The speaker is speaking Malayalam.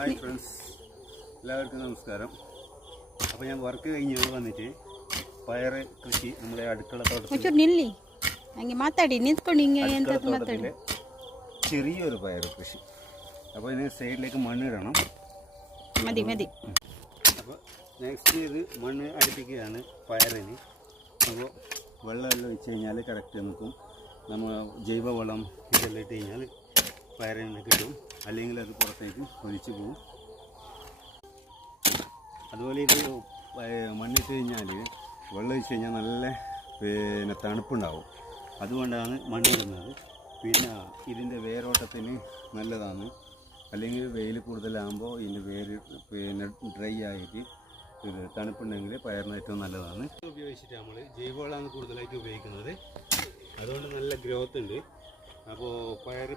ഹായ് ഫ്രണ്ട്സ്, എല്ലാവർക്കും നമസ്കാരം. അപ്പോൾ ഞാൻ വർക്ക് കഴിഞ്ഞ് വന്നിട്ട് പയർ കൃഷി നമ്മുടെ അടുക്കള തോട്ടത്തിൽ ചെറിയൊരു പയർ കൃഷി. അപ്പോൾ ഇതിന് സൈഡിലേക്ക് മണ്ണിടണം. അപ്പോൾ നെക്സ്റ്റ് ഇത് മണ്ണ് അടുപ്പിക്കുകയാണ് പയറിന്. അപ്പോൾ വെള്ളമെല്ലാം ഒഴിച്ച് കഴിഞ്ഞാൽ കറക്റ്റ് നിൽക്കും. നമ്മൾ ജൈവവളം ഇതെല്ലാം ഇട്ട് കഴിഞ്ഞാൽ പയറിന് കിട്ടും, അല്ലെങ്കിൽ അത് പുറത്തേക്ക് ഒലിച്ചു പോകും. അതുപോലെ ഇത് മണ്ണിട്ട് കഴിഞ്ഞാൽ വെള്ളം ഒഴിച്ച് കഴിഞ്ഞാൽ നല്ല തണുപ്പുണ്ടാവും. അതുകൊണ്ടാണ് മണ്ണിടുന്നത്. പിന്നെ ഇതിൻ്റെ വേരോട്ടത്തിന് നല്ലതാണ്. അല്ലെങ്കിൽ വെയിൽ കൂടുതലാകുമ്പോൾ ഇതിൻ്റെ വേര് ഡ്രൈ ആയിട്ട് ഇത് തണുപ്പുണ്ടെങ്കിൽ പയറിന് ഏറ്റവും നല്ലതാണ്. ഉപയോഗിച്ചിട്ട് നമ്മൾ ജൈവവളമാണ് കൂടുതലായിട്ട് ഉപയോഗിക്കുന്നത്. അതുകൊണ്ട് നല്ല ഗ്രോത്ത് ഉണ്ട്. അപ്പോൾ പയർ